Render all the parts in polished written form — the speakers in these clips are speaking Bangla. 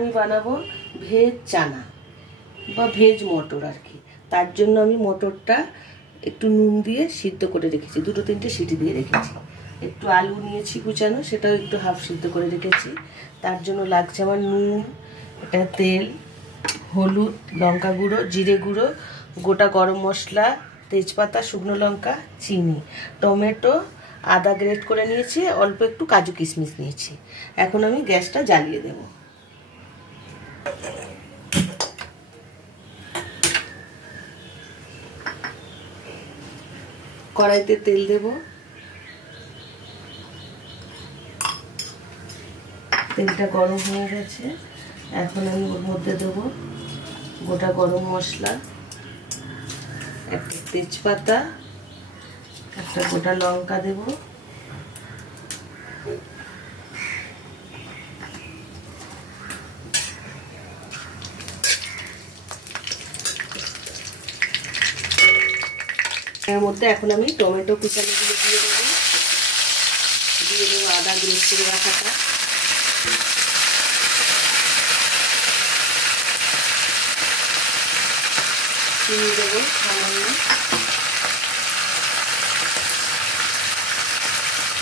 আমি বানাবো ভেজ চানা বা ভেজ মটর আর কি। তার জন্য আমি মটরটা একটু নুন দিয়ে সিদ্ধ করে রেখেছি, দুটো তিনটে সিটি দিয়ে রেখেছি। একটু আলু নিয়েছি কুচানো, সেটাও একটু হাফ সিদ্ধ করে রেখেছি। তার জন্য লাগছে আমার নুন, এটা তেল, হলুদ, লঙ্কা গুঁড়ো, জিরে গুঁড়ো, গোটা গরম মশলা, তেজপাতা, শুকনো লঙ্কা, চিনি, টমেটো, আদা গ্রেট করে নিয়েছি, অল্প একটু কাজু কিশমিশ নিয়েছি। এখন আমি গ্যাসটা জ্বালিয়ে দেবো। কড়াইতে তেল দেব, তেলটা গরম হয়ে গেছে। এখন আমি ওর মধ্যে দেব গোটা গরম মশলা, একটা তেজপাতা, একটা গোটা লঙ্কা দেব, এর মধ্যে এখন আমি টমেটো কুচানোগুলো দিয়ে দেবো, আদা গ্রেট করে রাখাটা, চিনি দেবো সামান্য,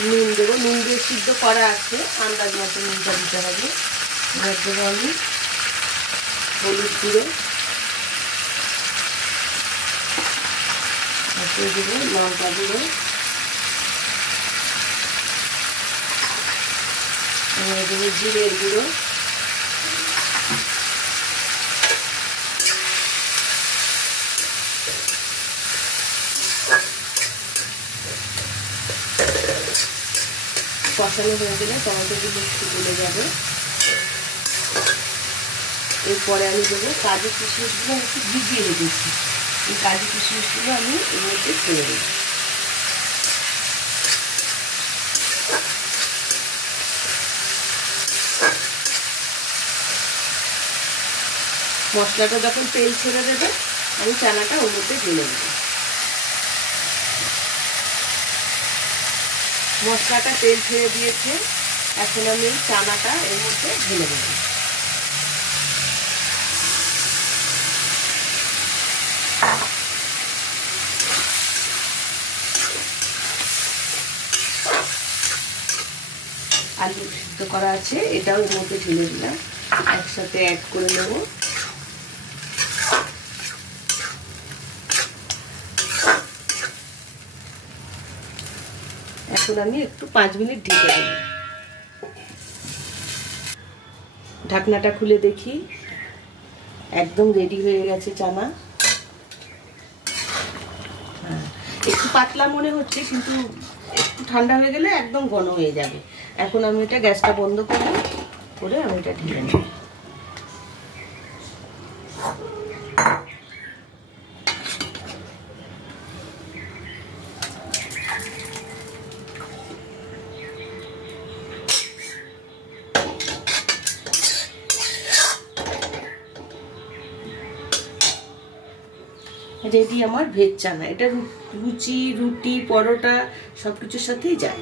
নুন দেবো, নুন দিয়ে সিদ্ধ করা আছে, আন্দাজ মতো নুনটা দিতে হবে। এবার দেবো আমি হলুদ গুঁড়ো, তারপরে দেবো লঙ্কা গুঁড়ো, এবার দেবো জিরের গুঁড়ো, কষানো হয়ে গেলে টমেটোগুলো একটু গলে যাবে। এরপরে আমি দেবো কাজু কিশমিশগুলো একটু ভিজিয়ে রেখেছি, এই কাজু কিশমিশগুলো আমি এর মধ্যে ছেড়ে দেবো। মশলাটা যখন তেল ছেড়ে দেবে আমি চানাটা ওর মধ্যে ঢেলে দেবো। মশলাটা তেল ছেড়ে দিয়েছে, এখন আমি এই চানাটা এর মধ্যে ঢেলে দেবো। আলু সিদ্ধ করা আছে, এটাও এর মধ্যে ঢেলে দিলাম, একসাথে অ্যাড করে নেব। এখন আমি একটু 5 মিনিট ঢেকে দেব। ঢাকনাটা খুলে দেখি, একদম রেডি হয়ে গেছে চানা। একটু পাতলা মনে হচ্ছে, কিন্তু একটু ঠান্ডা হয়ে গেলে একদম ঘন হয়ে যাবে। এখন আমি এটা গ্যাসটা বন্ধ করে আমি এটা ঢেলে নেব। রেডি আমার ভেজ চানা। এটা লুচি, রুটি, পরোটা সবকিছুর সাথেই যায়।